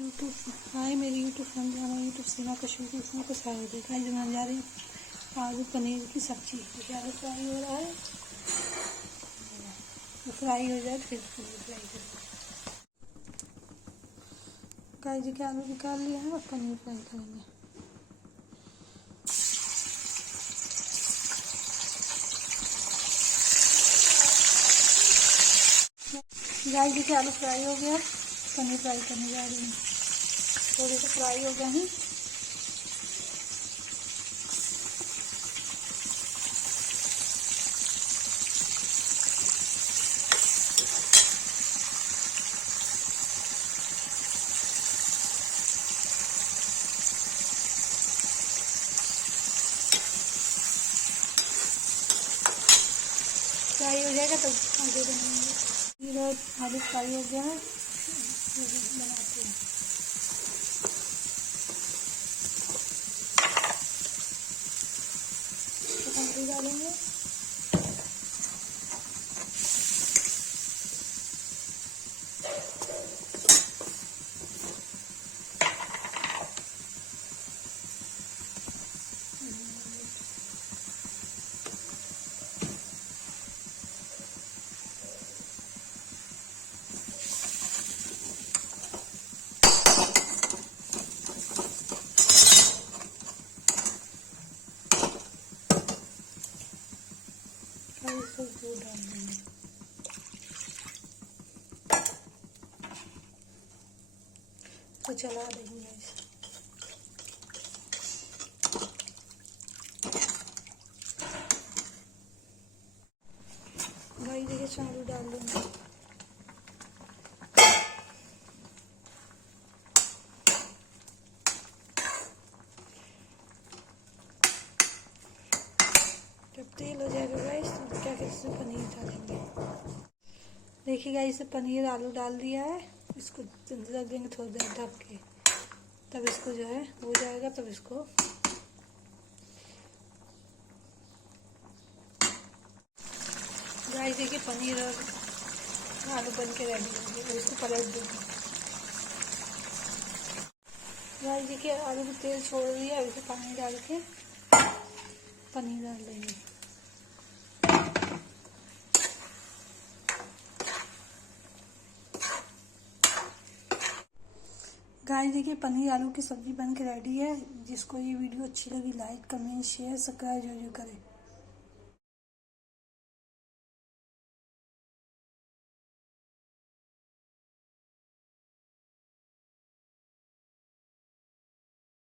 YouTube हाय मेरी YouTube friend हमारा YouTube सीमा कश्मीर इसमें कुछ आ देखा है। जो बनाने जा रही हूँ आलू पनीर की सब्जी। देखिए आलू फ्राई हो रहा है, तो फ्राई हो जाए फिर पनीर फ्राई करेंगे। गाइस देखिए आलू निकाल लिया है और पनीर फ्राई करेंगे। गाइस देखिए आलू फ्राई हो गया, पनीर फ्राई करने जा रही हूँ। थोड़े से फ्राई हो गए हैं। फ्राई हो जाएगा तो आगे बनाएंगे। इधर आलू फ्राई हो गया है, बनाते हैं। टमाटर डालेंगे, दूध डाल देंगे। तो चला देंगे गाइस। देखिए चावल डाल देंगे। जब तेल हो जाएगा गाइस तो क्या कहते हैं पनीर डालेंगे। देखिए गाइस इसे पनीर आलू डाल दिया है। इसको रख देंगे थोड़ी देर ढक के, तब इसको जो है हो जाएगा। तब इसको गाइस देखिए पनीर और आलू बन के रेडी हो गए। इसको पलट देंगे। गाइस देखिए आलू में तेल छोड़ दिया है, इसे पानी डाल के पनीर डाल देंगे। गाइस देखिए पनीर आलू की सब्जी बन के रेडी है। जिसको ये वीडियो अच्छी लगी लाइक कमेंट शेयर सब्सक्राइब जरूर करें।